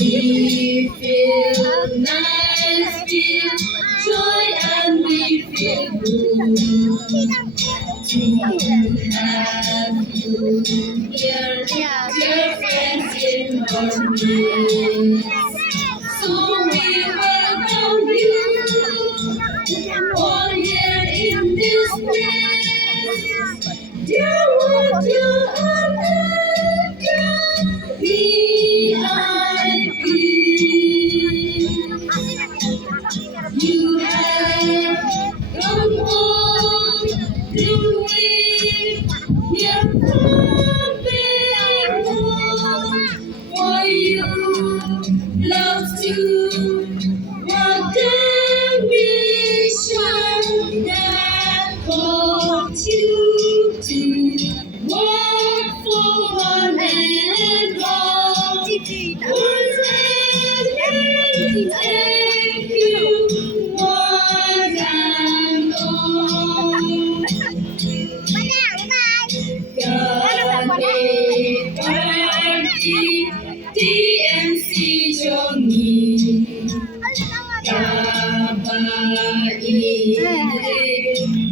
We feel nice, feel joy, and we feel good to have you here, dear friends in our midst. So we welcome you all here in this place. Dear one, you are welcome. You have come home to me, your perfect home, for you love to walk the mission that calls you to walk forward and on. Once and thank you, one and all. Gane party TMC jongi kabai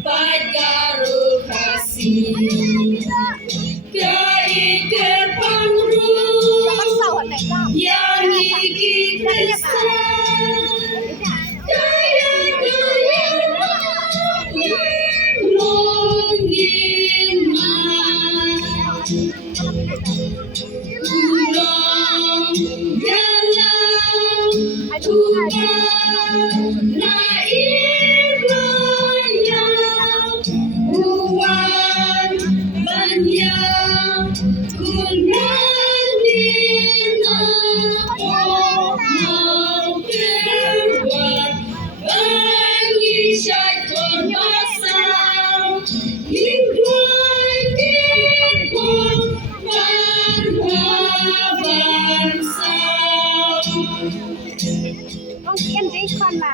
pagaru kasih kai kerpangru yang ikut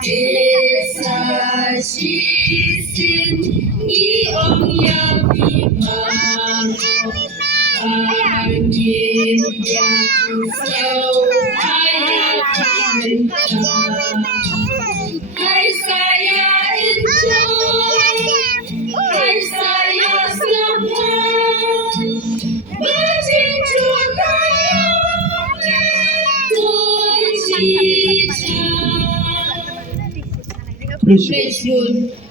Desa Sisin Iong yang bimang angin yang selalu ayat kencang. Hai saya enjoy, hai saya senang bercinta kaya Praise God.